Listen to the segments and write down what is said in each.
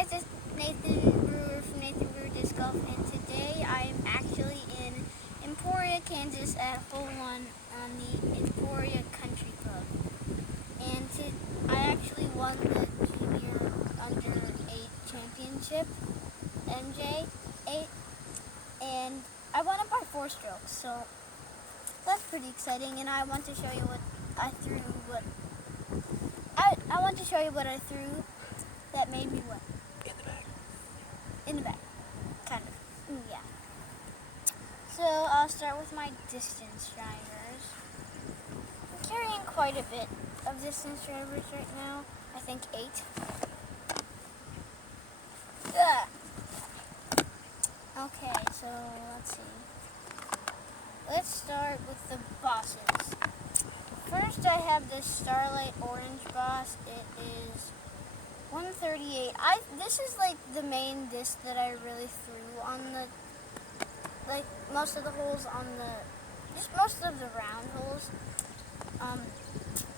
guys, it's Nathan Brewer from Nathan Brewer Disc Golf, and today I'm actually in Emporia, Kansas at hole 1 on the Emporia Country Club. And I actually won the Junior Under-8 Championship, MJ8, and I won it by 4 strokes, so that's pretty exciting. And I want to show you what I threw, I want to show you what I threw that made me win. In the bag, kind of, yeah. So I'll start with my distance drivers. I'm carrying quite a bit of distance drivers right now. I think 8. Yeah. Okay, so let's see. Let's start with the bosses. First, I have this Starlight Orange boss. It is 138. This is like the main disc that I really threw on the, like most of the holes on the, just most of the round holes.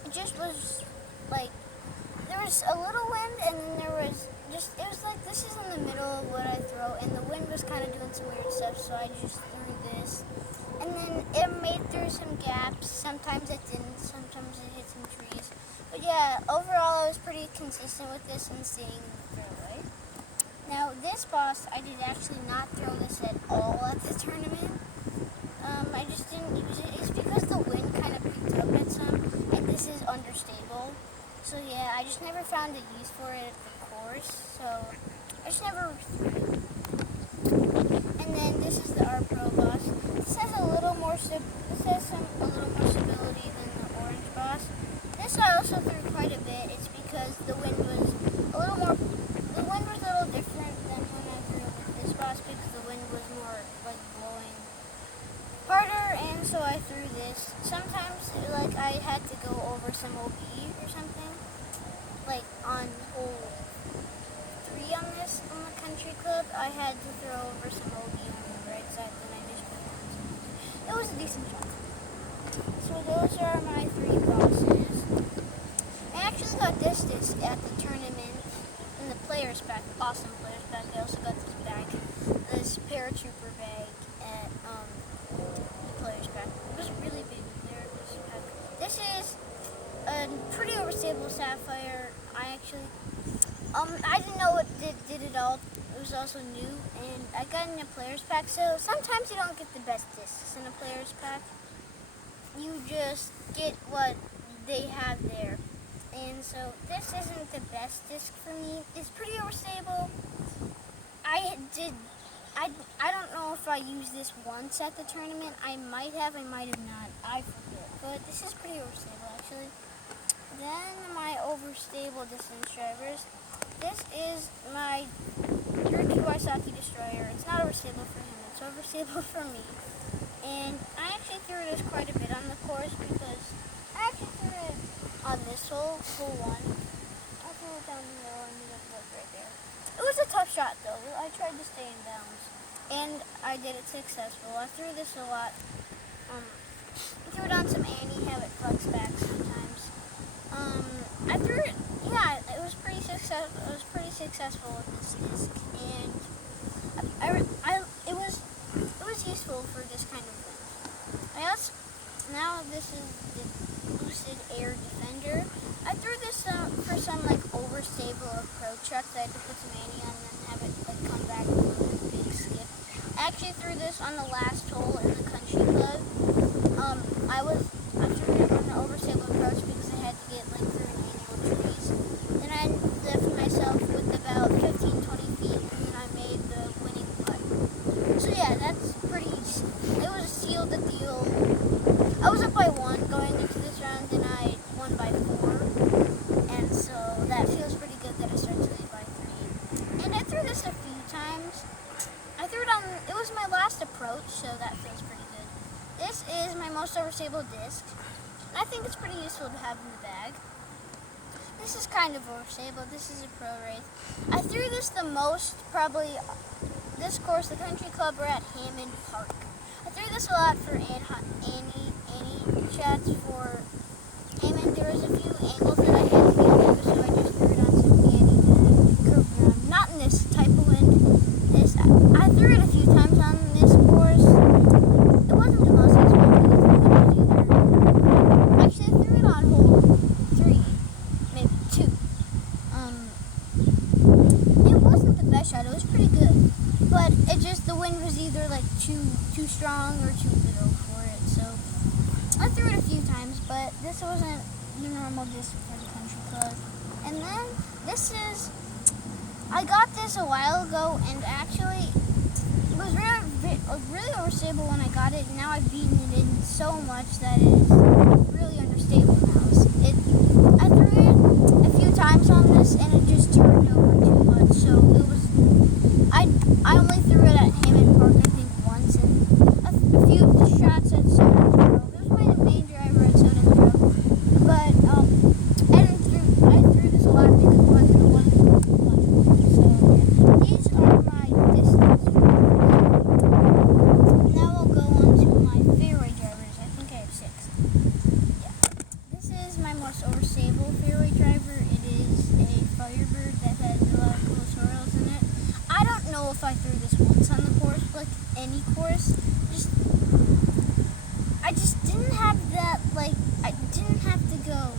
It just was like, there was a little wind and then there was just, it was like, this is in the middle of what I throw and the wind was kind of doing some weird stuff, so I just threw this. And then it made through some gaps. Sometimes it didn't, sometimes it hit some trees. But yeah, overall I was pretty consistent with this and staying in the fairway. Now this boss, I did actually not throw this at all at the tournament. I just didn't use it. It's because the wind kind of picked up at some, and this is understable. So yeah, I just never found a use for it at the course, so I just never threw it. And then this is the R Pro boss. This has a little more stability than the orange boss. This I also threw quite a bit. It's because the wind was a little different than when I threw with this boss, because the wind was more like blowing harder, and so I threw this. Sometimes like I had to go over some OB or something, like on hole 3 on the country club, I had to throw over some OB on the right side, then I just put it on some. It was a decent shot. So those are my 3 bosses. I actually got this disc at the tournament in the players pack, awesome players pack. I also got this bag, this paratrooper bag at the players pack. It was really big there, this pack. This is a pretty overstable sapphire. I didn't know what did it all. It was also new, and I got in a players pack, so sometimes you don't get the best discs in a players pack. You just get what they have there. And so this isn't the best disc for me. It's pretty overstable. I don't know if I used this once at the tournament. I might have, I might have not. I forget. But this is pretty overstable actually. Then my overstable distance drivers. This is my Ricky Wysocki Destroyer. It's not overstable for him, it's overstable for me. And I actually threw this quite a bit on the course because I actually threw it on this hole 1. I threw it down the middle and it was right there. It was a tough shot though. I tried to stay in bounds. And I did it successful. I threw this a lot. I threw it on some Annie, have it flex back sometimes. I threw it, yeah, it was pretty successful. It was pretty successful with this disc, and it was useful for this kind of wind. Now this is the Lucid Air Defender. I threw this for some like overstable approach shots that I had to put some Annie on and then have it like come back with a big skip. I actually threw this on the last hole in the country club. I threw it on the overstable approach because I had to get like through an annual trees. Then I left myself with about 15-20 feet, and then I made the winning putt. So yeah, that's pretty. It was sealed the deal. I was up by 1 going into this round, and I won by 4, and so that feels pretty good that I started to lead by 3. And I threw this a few times. I threw it on. It was my last approach, so that feels pretty good. This is my most overstable disc. I think it's pretty useful to have in the bag. This is kind of overstable. This is a pro race. I threw this the most, probably, this course, the country club, we're at Hammond Park. I threw this a lot for Annie shots for Hammond. There was a few angles that I had to get into, so I just threw it on some Annie curve around. Not in was either like too strong or too little for it. So I threw it a few times, but this wasn't the normal disc for the country club. And then I got this a while ago, and actually it was really overstable when I got it. And now I've beaten it in so much that it's really understable now. I threw it a few times on this, and it just turned over too much. So it was I only threw it at Hammond Park, I think, once, and a few of the shots at Soden's Grove. It was my main driver at Soden's Grove, but I threw this a lot because it wasn't a one. So yeah, these are my distance. Now I'll go on to my fairway drivers. I think I have 6. Yeah, this is my most overstable fairway driver. It is a Firebird that has a lot of cool swirls in it. I don't know if I threw this once on the course, like any course. I just didn't have that, like, I didn't have to go.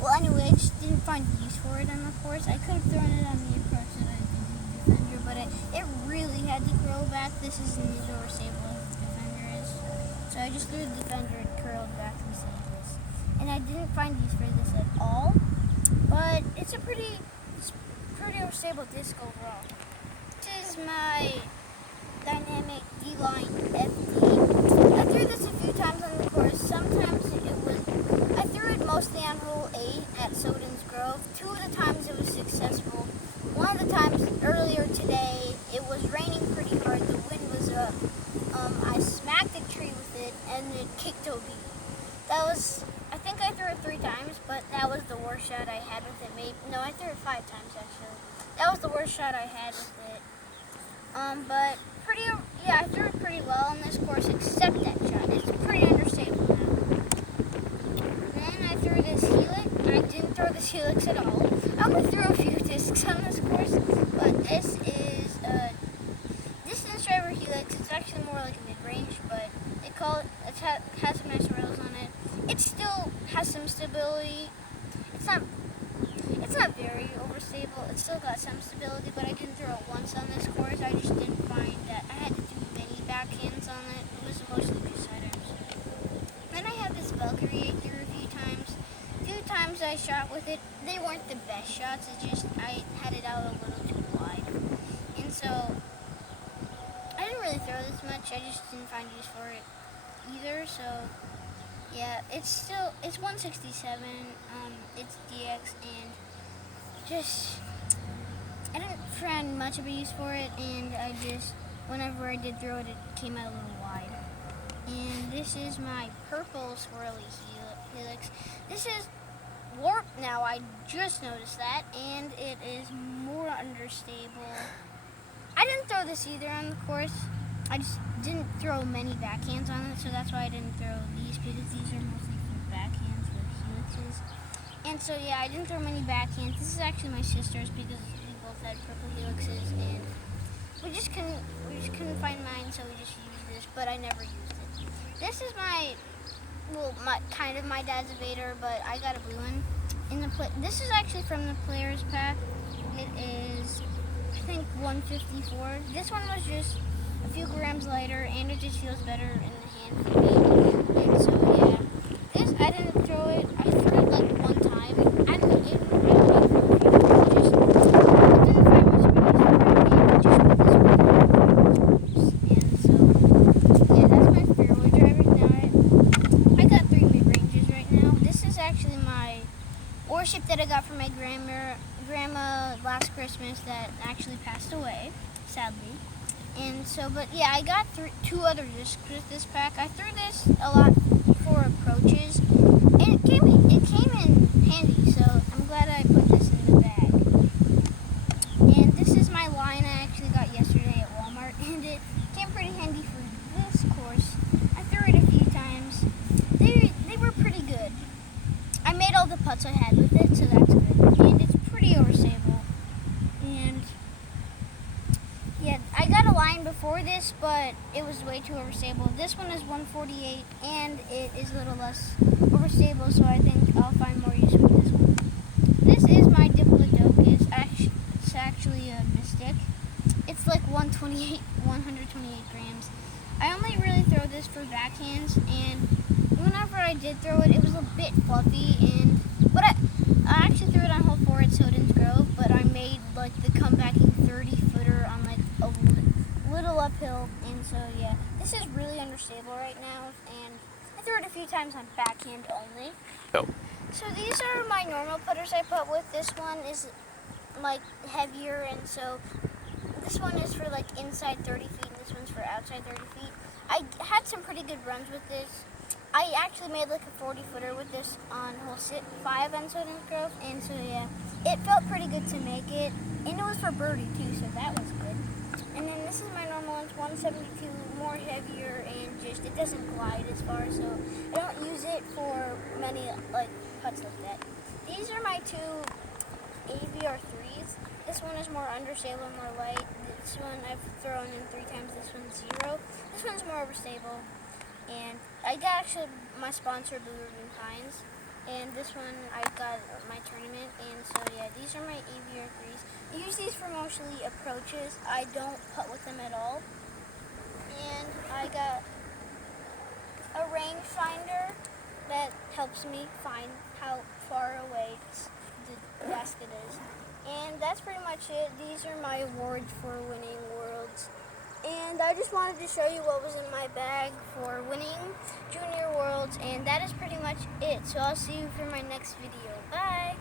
Well, anyway, I just didn't find use for it on the course. I could have thrown it on the approach that I did the Defender, but it really had to curl back. This isn't as overstable as the Defender is. So I just threw the Defender and curled back the same as this. And I didn't find use for this at all, but it's pretty overstable disc overall. This is my Dynamic D-Line FD. I threw this a few times on the course. Sometimes I threw it mostly on hole 8 at Soden's Grove. 2 of the times it was successful. One of the times earlier today, it was raining pretty hard. The wind was up. I smacked a tree with it, and it kicked OB. I think I threw it 3 times, but that was the worst shot I had with it. No, I threw it 5 times actually. That was the worst shot I had with it. But I threw it pretty well on this course, except that shot. It's pretty understable now. Then I threw this helix. I didn't throw this helix at all. I only threw a few discs on this course, but this is a distance driver helix. It's actually more like a mid-range, but it has some nice rails on it. It still has some stability. It's not very overstable. It still got some stability, but I didn't throw it once on this course. I just didn't find that I had to do many backhands on it. It was mostly just sidearms. Then I have this Valkyrie I threw a few times. A few times I shot with it. They weren't the best shots. It's just I had it out a little too wide. And so I didn't really throw this much. I just didn't find use for it either. So yeah, it's 167. It's DX, and I didn't find much of a use for it, and whenever I did throw it, it came out a little wide. And this is my purple swirly helix. This is warped now. I just noticed that, and it is more understable. I didn't throw this either on the course. I just didn't throw many backhands on it, so that's why I didn't throw these, because these are mostly for backhands for helixes. And so yeah, I didn't throw many backhands. This is actually my sister's because we both had purple helixes, and we just couldn't find mine, so we just used this, but I never used it. This is my dad's evader, but I got a blue one. This is actually from the players pack. It is, I think, 154. This one was just a few grams lighter, and it just feels better in the hand for me. And so yeah, this I didn't throw it. I threw it like one time. I didn't find much of a use for it. Just put this one. And so yeah, that's my fairway drivers. Now I got 3 mid ranges right now. This is actually my warship that I got from my grandma last Christmas that actually passed away, sadly. And so, but yeah, I got 2 other discs with this pack. I threw this a lot for approaches, and it came in handy, so I'm glad I put this in the bag. And this is my line I actually got yesterday at Walmart, and it came pretty handy for this course. I threw it a few times. They were pretty good. I made all the putts I had with it, so that's good. And it's pretty overstable. And yeah, I got a line before this, but it was way too overstable. This one is 148, and it is a little less overstable, so I think I'll find more use for this one. This is my Diplodocus. It's actually a Mystic. It's like 128, 128 grams. I only really throw this for backhands, and whenever I did throw it, it was a bit fluffy, but I actually threw it on hole 4 at Soden's Grove, but I made like the comebacking 30-footer on like a little uphill, and so yeah, this is really understable right now, and I threw it a few times on backhand only. Oh. So these are my normal putters I put with. This one is like heavier, and so this one is for like inside 30 feet, and this one's for outside 30 feet. I had some pretty good runs with this. I actually made like a 40-footer with this on hole 5 on Soden's Grove, and so yeah, it felt pretty good to make it, and it was for birdie too, so that was good. And then this is my normal one, it's 172, more heavier, and just it doesn't glide as far, so I don't use it for many like putts like that. These are my two AVR 3s. This one is more understable and more light. This one I've thrown in 3 times. This one's 0. This one's more overstable. And I got actually my sponsor, Blue Ribbon Pines. And this one I got at my tournament. And so yeah, these are my AVR 3s. I use these for mostly approaches. I don't putt with them at all. And I got a rangefinder that helps me find how far away the basket is. And that's pretty much it. These are my awards for winning Worlds. And I just wanted to show you what was in my bag for winning Junior Worlds, and that is pretty much it. So I'll see you for my next video. Bye!